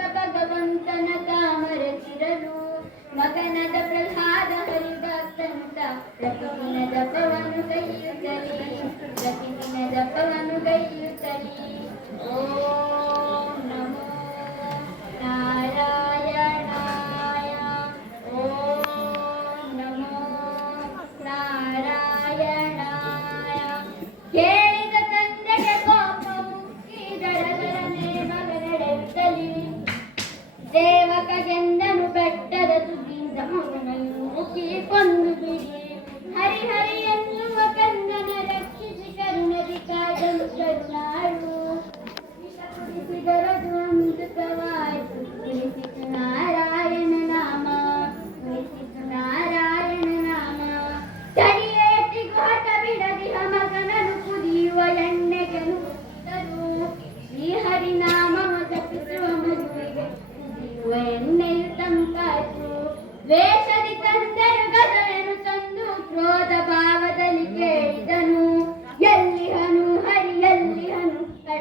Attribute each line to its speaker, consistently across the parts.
Speaker 1: ಭಗವಂತನ ಕಾಮರ ಚಿರಲು ಮಗನದ ಪ್ರಹ್ಲಾದ ಹರಿಭಕ್ತಂತ ಪ್ರತಿದಿನದ ಪವನು ಕೈಯುತ್ತಲೇ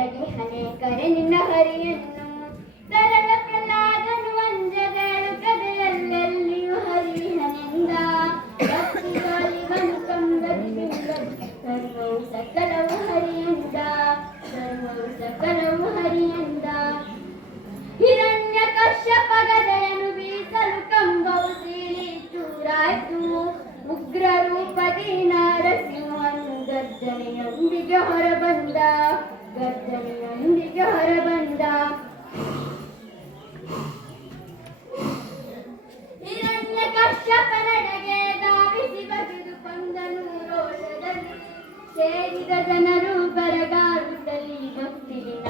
Speaker 1: ತೊಡಗಿ ಅನೇಕರೆ ನಿನ್ನ ಹರಿಯನ್ನು. ಸರಳ ಪ್ರಹ್ಲಾದನು ವಂಜಗಳು ಪ್ರದೆಯಲ್ಲೆಲ್ಲಿಯೂ ಹರಿಹನೆಂದ. ಭಕ್ತಿಗಾಲಿವನು ಕಂಬದಿಂದ ಸಕಲವು ಹರಿಯಿಂದ. ಸರ್ವವು ಸಕಲವು ಹರಿಯಿಂದ. ಹಿರಣ್ಯ ಕಶ್ಯಪ ಬೀಸಲು ಕಂಬವು ಸೀಳಿತು ರಾಯ್ತು. ಉಗ್ರ ರೂಪದಿ ನಾರಸಿಂಹನು ಗರ್ಜನೆಯೊಂದಿಗೆ ಹೊರಬಂದ. ಗದ್ದಲಿನ ನುಡಿಗೆ ಹೊರಬಂದ ರೋಷದಲ್ಲಿ ಸೇರಿದ ಜನರು ಬರಗಾಡುತ್ತಲಿ ಭಕ್ತಿಗಿನ